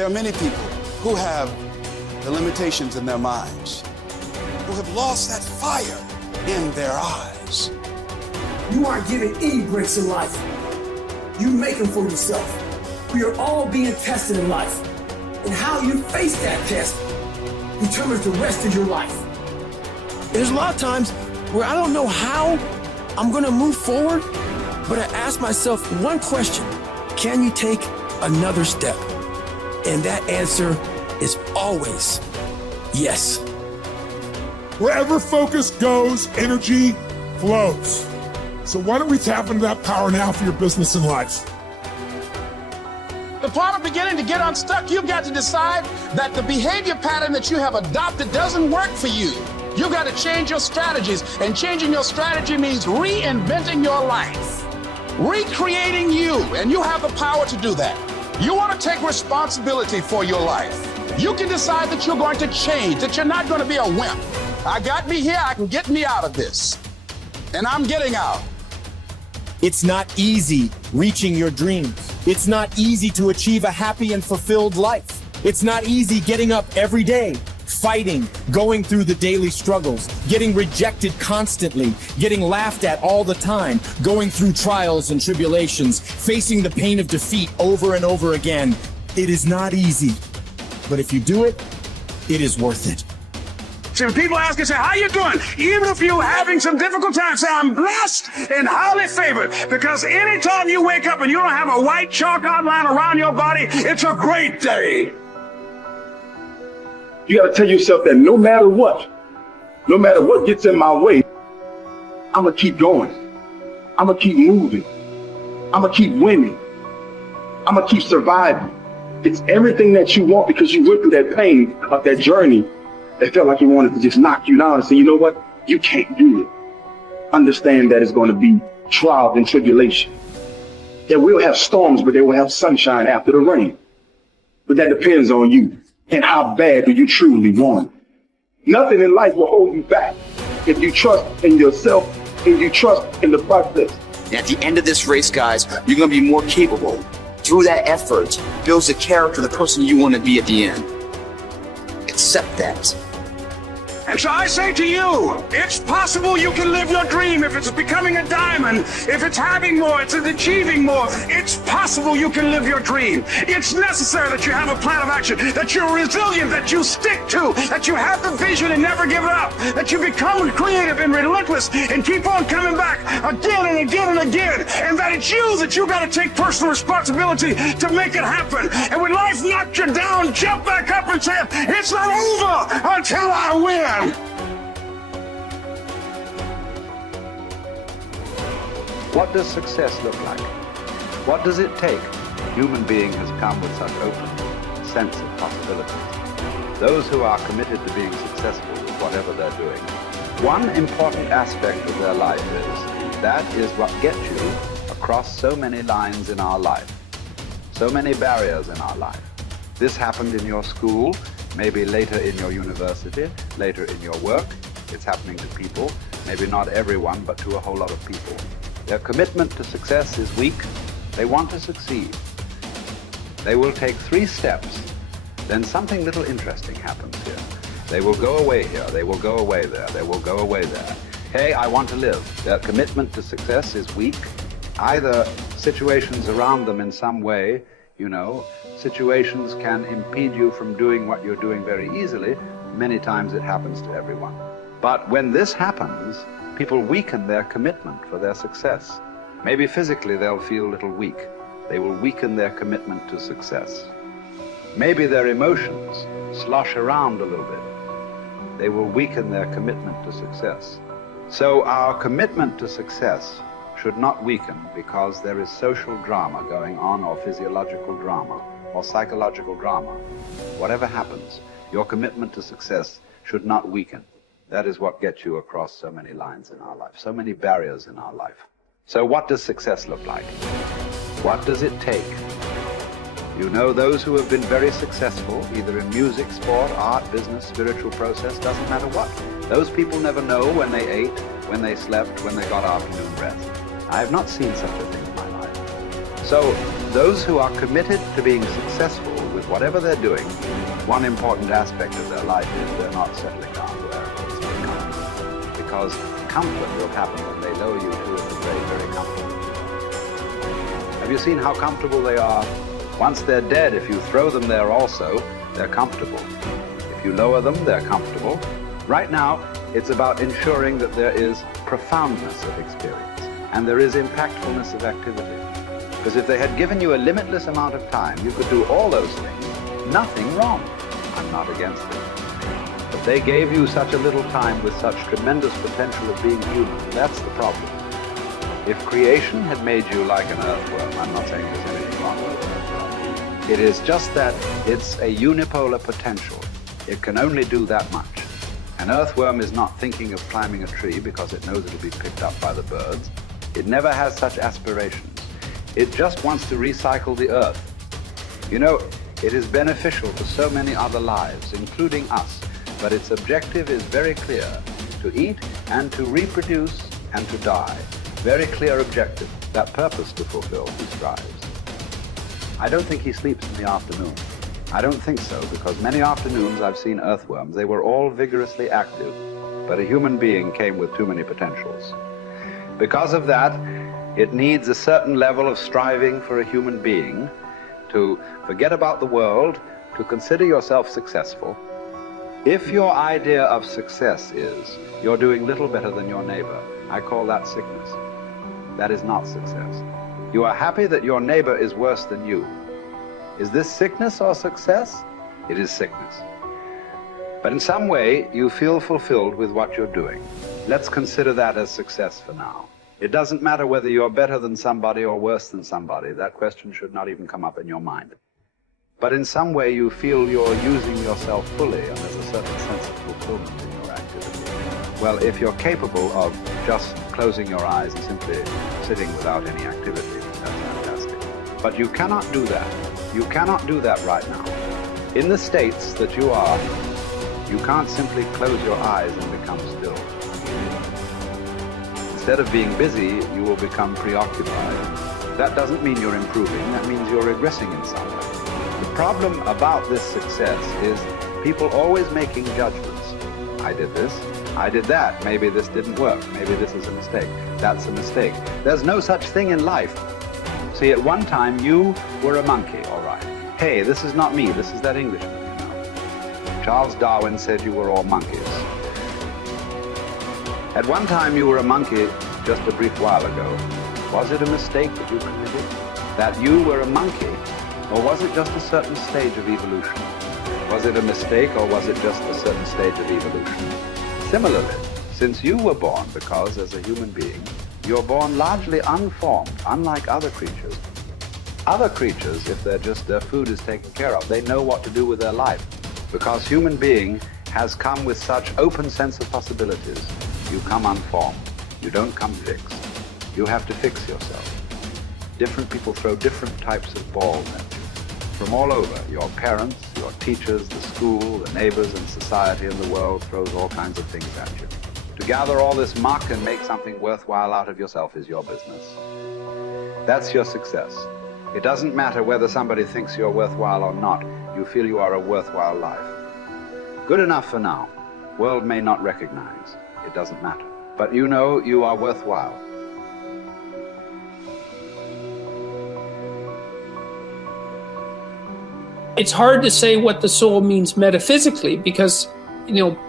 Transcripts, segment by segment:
There are many people who have the limitations in their minds, who have lost that fire in their eyes. You aren't given any breaks in life. You make them for yourself. We are all being tested in life. And how you face that test determines the rest of your life. There's a lot of times where I don't know how I'm gonna move forward, but I ask myself one question: can you take another step? And that answer is always yes. Wherever focus goes, energy flows. So why don't we tap into that power now for your business and life? The part of beginning to get unstuck, you've got to decide that the behavior pattern that you have adopted doesn't work for you. You've got to change your strategies, and changing your strategy means reinventing your life, recreating you, and you have the power to do that. You want to take responsibility for your life. You can decide that you're going to change, that you're not going to be a wimp. I got me here, I can get me out of this, and I'm getting out. It's not easy reaching your dreams. It's not easy to achieve a happy and fulfilled life. It's not easy getting up every day, fighting, going through the daily struggles, getting rejected constantly, getting laughed at all the time, going through trials and tribulations, facing the pain of defeat over and over again. It is not easy, but if you do it, it is worth it. See, when people ask you, say, how you doing? Even if you're having some difficult times, say, I'm blessed and highly favored. Because anytime you wake up and you don't have a white chalk outline around your body, it's a great day. You got to tell yourself that no matter what gets in my way, I'm going to keep going. I'm going to keep moving. I'm going to keep winning. I'm going to keep surviving. It's everything that you want, because you went through that pain of that journey. It felt like he wanted to just knock you down and say, you know what? You can't do it. Understand that it's going to be trials and tribulation. That we'll have storms, but they will have sunshine after the rain. But that depends on you and how bad do you truly want it. Nothing in life will hold you back if you trust in yourself and you trust in the process. And at the end of this race, guys, you're going to be more capable. Through that effort, builds the character, the person you want to be at the end. Accept that. And so I say to you, it's possible you can live your dream. If it's becoming a diamond, if it's having more, it's achieving more, it's possible you can live your dream. It's necessary that you have a plan of action, that you're resilient, that you stick to, that you have the vision and never give it up, that you become creative and relentless and keep on coming back again and again and again, and that it's you that you got to take personal responsibility to make it happen. And when life knocks you down, jump back up and say, it's not over until I win. What does success look like? What does it take? A human being has come with such open sense of possibilities. Those who are committed to being successful with whatever they're doing, one important aspect of their life that is what gets you across so many lines in our life, so many barriers in our life. This happened in your school, maybe later in your university, later in your work. It's happening to people, maybe not everyone, but to a whole lot of people. Their commitment to success is weak. They want to succeed. They will take 3 steps. Then something little interesting happens here. They will go away here. They will go away there. They will go away there. Hey, I want to live. Their commitment to success is weak. Either situations around them in some way, situations can impede you from doing what you're doing very easily. Many times it happens to everyone. But when this happens, people weaken their commitment for their success. Maybe physically they'll feel a little weak. They will weaken their commitment to success. Maybe their emotions slosh around a little bit. They will weaken their commitment to success. So our commitment to success should not weaken because there is social drama going on, or physiological drama, or psychological drama. Whatever happens, your commitment to success should not weaken. That is what gets you across so many lines in our life, so many barriers in our life. So what does success look like? What does it take? Those who have been very successful, either in music, sport, art, business, spiritual process, doesn't matter what. Those people never know when they ate, when they slept, when they got afternoon rest. I have not seen such a thing in my life. So those who are committed to being successful with whatever they're doing, one important aspect of their life is they're not settling down where it's very comfortable. Because comfort will happen when they lower you to it very, very comfortable. Have you seen how comfortable they are? Once they're dead, if you throw them there also, they're comfortable. If you lower them, they're comfortable. Right now, it's about ensuring that there is profoundness of experience and there is impactfulness of activity. Because if they had given you a limitless amount of time, you could do all those things, nothing wrong. I'm not against it. But they gave you such a little time with such tremendous potential of being human. That's the problem. If creation had made you like an earthworm, I'm not saying there's anything wrong with it. It is just that it's a unipolar potential. It can only do that much. An earthworm is not thinking of climbing a tree because it knows it'll be picked up by the birds. It never has such aspirations. It just wants to recycle the earth. You know, it is beneficial to so many other lives, including us, but its objective is very clear: to eat and to reproduce and to die. Very clear objective, that purpose to fulfill he strives. I don't think he sleeps in the afternoon. I don't think so, because many afternoons I've seen earthworms. They were all vigorously active, but a human being came with too many potentials. Because of that, it needs a certain level of striving for a human being to forget about the world, to consider yourself successful. If your idea of success is you're doing little better than your neighbor, I call that sickness. That is not success. You are happy that your neighbor is worse than you. Is this sickness or success? It is sickness. But in some way, you feel fulfilled with what you're doing. Let's consider that as success for now. It doesn't matter whether you're better than somebody or worse than somebody. That question should not even come up in your mind. But in some way, you feel you're using yourself fully, and there's a certain sense of fulfillment in your activity. Well, if you're capable of just closing your eyes and simply sitting without any activity, that's fantastic. But you cannot do that. You cannot do that right now. In the states that you are, you can't simply close your eyes and become still. Instead of being busy, you will become preoccupied. That doesn't mean you're improving, that means you're regressing in some way. The problem about this success is people always making judgments. I did this, I did that, maybe this didn't work, maybe this is a mistake, that's a mistake. There's no such thing in life. See, at one time you were a monkey, all right. Hey, this is not me, this is that Englishman, you know. Charles Darwin said you were all monkeys. At one time you were a monkey just a brief while ago. Was it a mistake that you committed? That you were a monkey? Or was it just a certain stage of evolution? Was it a mistake or was it just a certain stage of evolution? Similarly, since you were born, because as a human being, you're born largely unformed, unlike other creatures. Other creatures, if their food is taken care of, they know what to do with their life. Because human being has come with such open sense of possibilities. You come unformed. You don't come fixed. You have to fix yourself. Different people throw different types of balls at you. From all over, your parents, your teachers, the school, the neighbors and society and the world throws all kinds of things at you. To gather all this muck and make something worthwhile out of yourself is your business. That's your success. It doesn't matter whether somebody thinks you're worthwhile or not. You feel you are a worthwhile life. Good enough for now. World may not recognize. It doesn't matter. But you know you are worthwhile. It's hard to say what the soul means metaphysically because,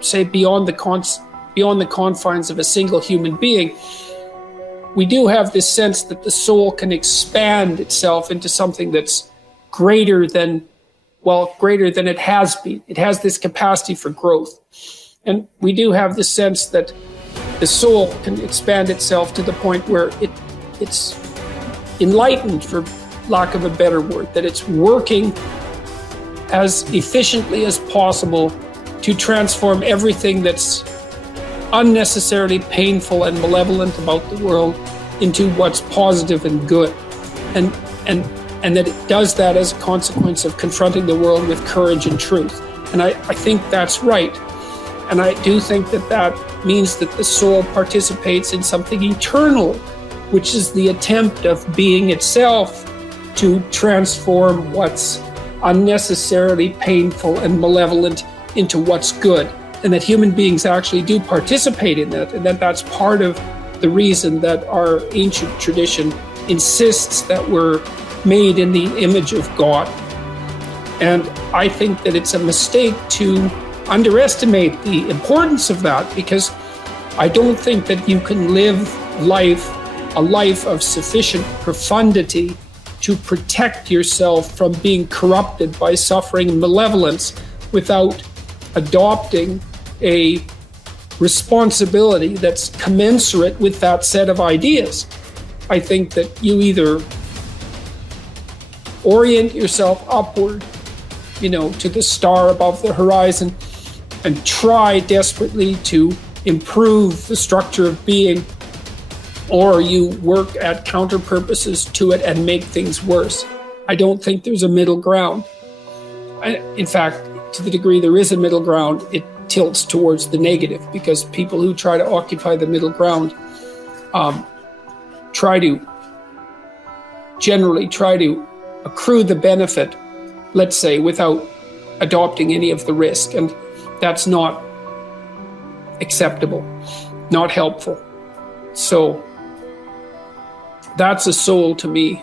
say beyond the confines of a single human being, we do have this sense that the soul can expand itself into something that's greater than it has been. It has this capacity for growth. And we do have the sense that the soul can expand itself to the point where it's enlightened, for lack of a better word, that it's working as efficiently as possible to transform everything that's unnecessarily painful and malevolent about the world into what's positive and good. And that it does that as a consequence of confronting the world with courage and truth. And I think that's right. And I do think that means that the soul participates in something eternal, which is the attempt of being itself to transform what's unnecessarily painful and malevolent into what's good, and that human beings actually do participate in that, and that that's part of the reason that our ancient tradition insists that we're made in the image of God. And I think that it's a mistake to underestimate the importance of that, because I don't think that you can live a life of sufficient profundity to protect yourself from being corrupted by suffering and malevolence without adopting a responsibility that's commensurate with that set of ideas. I think that you either orient yourself upward, to the star above the horizon, and try desperately to improve the structure of being, or you work at counter purposes to it and make things worse. I don't think there's a middle ground. In fact, to the degree there is a middle ground, it tilts towards the negative, because people who try to occupy the middle ground generally try to accrue the benefit, let's say, without adopting any of the risk. And that's not acceptable, not helpful. So that's a soul to me.